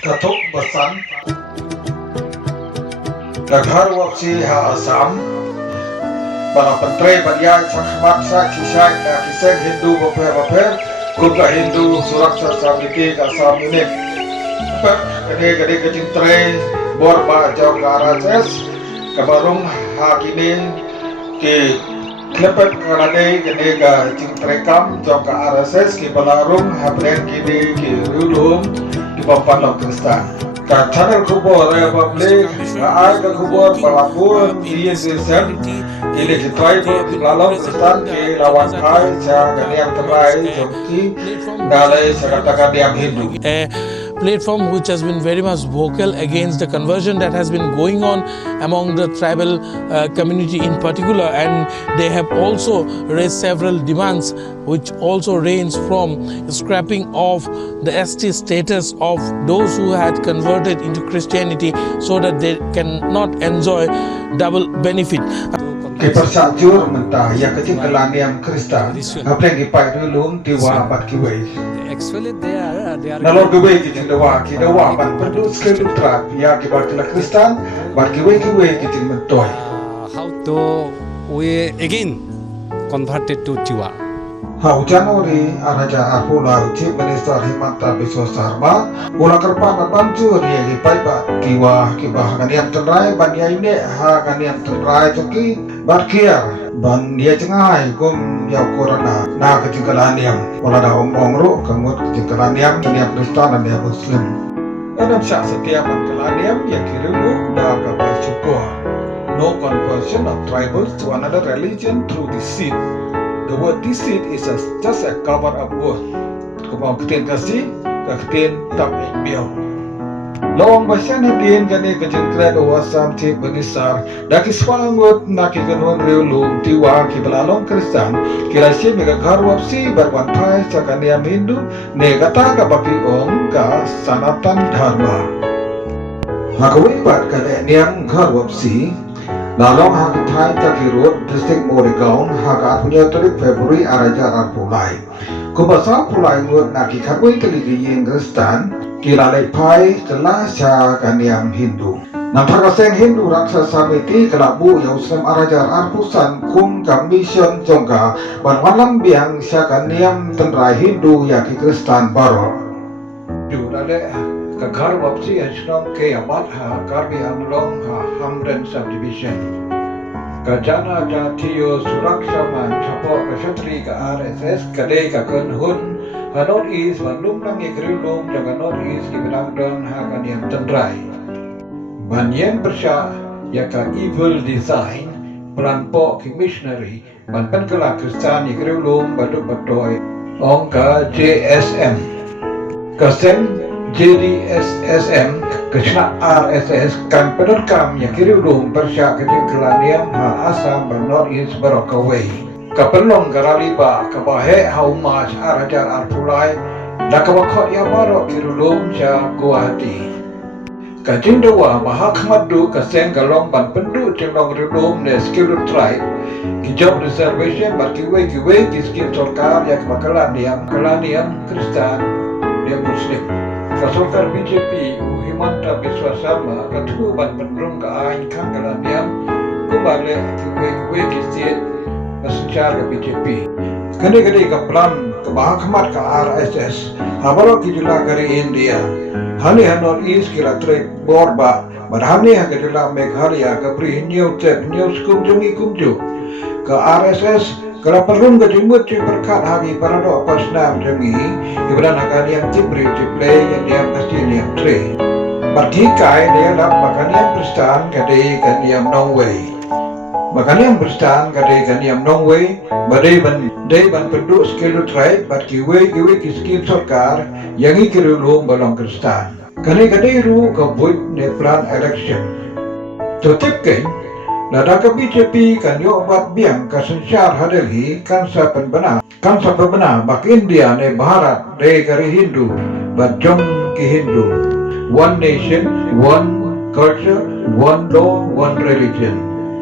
Datuk Basan Daghar Wapsi Ha Assam Bala Penteri Badiai Chakmat Sak Kisyak Kisek Hindu Bapir Gubla Hindu Suraksa Samiti Assam Unit Gede Kecintre Borba Jauh Karases Kabarung Hakini Ki Klepet Kanade Gede Kecintre Kam Jauh Karases Ki Balarung Habren Kini Ki Rulum Di Papan Lokistan Channel kubur publik ada kubur pelapun ini sistem ini kita itu lalu Kristen di lawan Thai saya yang terai joki dalai saya katakan yang Hindu. Platform which has been very much vocal against the conversion that has been going on among the tribal community in particular, and they have also raised several demands which also range from scrapping of the ST status of those who had converted into Christianity so that they cannot enjoy double benefit. Kipersajur mentah ya kecil kelaniam Kristen apa yang kipai dulu tiwa bat kiwai. Actually, they are Nalor kiwai kecil dawa bat penduduk sekali trap ya kibar kila Kristen bat kiwai kecil mentoy. how to we again converted to Tiwa. Hau Januari Araja Apula Chief Minister Himanta Biswa Sarma Ula Kerpa Bantu Ria Gipai Bat Kiwa Kibah Ganiam Tenrai Ban Ia Ini Ha Ganiam Tenrai Joki Bat Kiar Ban Ia Cengai Kum Yau Korana Na Ketinggalaniam Wala Da Ong Ru Kemut Ketinggalaniam Niam Kristen dan Niam Muslim Enam syak setiap Kelaniam Ya Kirilu Da Kabar Syukur No conversion of tribals to another religion through deceit. The word deceit is just a cover up word. Kau ketin kasih, ketin tak biar. Lawang bahasa nadien kani kejengkret wasam cip benisar. Daki swangut naki kenun riulung tiwa ki belalong Kristen. Kira si mega garwapsi berwantai cakaniam Hindu. Negata ka baki ong ka sanatan dharma. Hakawi bat kani niam garwapsi. Lalong hak Thai Takirut District Moregaon hak punya 3 Februari Araja Arpulai. Kubasa Pulai ngut naki kakwe keligi yang Kristen kilalai pai telah kaniam Hindu. Nampakaseng Hindu raksa samiti kelabu yang Muslim Araja Arpusan kum kamisyon jongka banwalang biang kaniam tenrai Hindu yaki Kristen baro. Jurale Kagar Wapsi Ashnam ke Amat Ha Karbi Amlong Ha Hamden Subdivision Kajana Jatiyo Suraksha Man Chapo Kashatri Ka RSS Kade Ka Kunhun Ha North East Manlum Nang Ikrilum Jaga North East Ki Benangdon Ha Kaniam Tendrai Banyen Persya Yaka Evil Design Perampok Ki Missionary Ban Penkela Kristan Ikrilum Baduk Batoy Ongka JSM Kasem JDSSM Kecina RSS kan penerkam yang kiriulung Persya kejengkelaniam Ha Asam North East Barokaway Kapelong Garaliba Kabahe Haumas Arajar Arpulai Nakawakot ya Barok kiriulung Sya Guwahati Kajing Dawa Mahak Madu Kaseng Galong Ban Pendu Cenglong Rilum Ne Skilut Tribe Kijab Reservation Barkiwe Kiskim Sorkar Yak Makalaniam Kalaniam Kristan Dia Muslim Kasulkar BJP Himanta Biswa Sarma Katu Ban Pendrung Ka Ain Kang Kalaniam Kubale Kiwe Kistit Kasencar ke BJP Gede-gede ke plan Kebahakamat ke RSS Habalo kijula dari India Hani Hanor East kira trek Borba Badhani Hakajula Meghalaya Kabri Nyau Cep Nyau Skumjungi Kumju Ke RSS kalau perlu kejumut ciperkat hari para doa pasnam jemi ibadah akan yang cipri ciplay yang dia pasti yang tre bertikai dia dak makan yang Kristen kadai kan yang Norway makan yang Kristen kadai kan yang Norway badai ban penduduk skill tribe berkiwe kiskin sorkar yang ikirulung balong Kristen kadai ru kebuat ne plan election tetapkan Nada ke BJP kan yo obat biang kasensyar hadeli kan sa penbenar bak India ne Bharat de kari Hindu bat jong ki Hindu one nation one culture one law one religion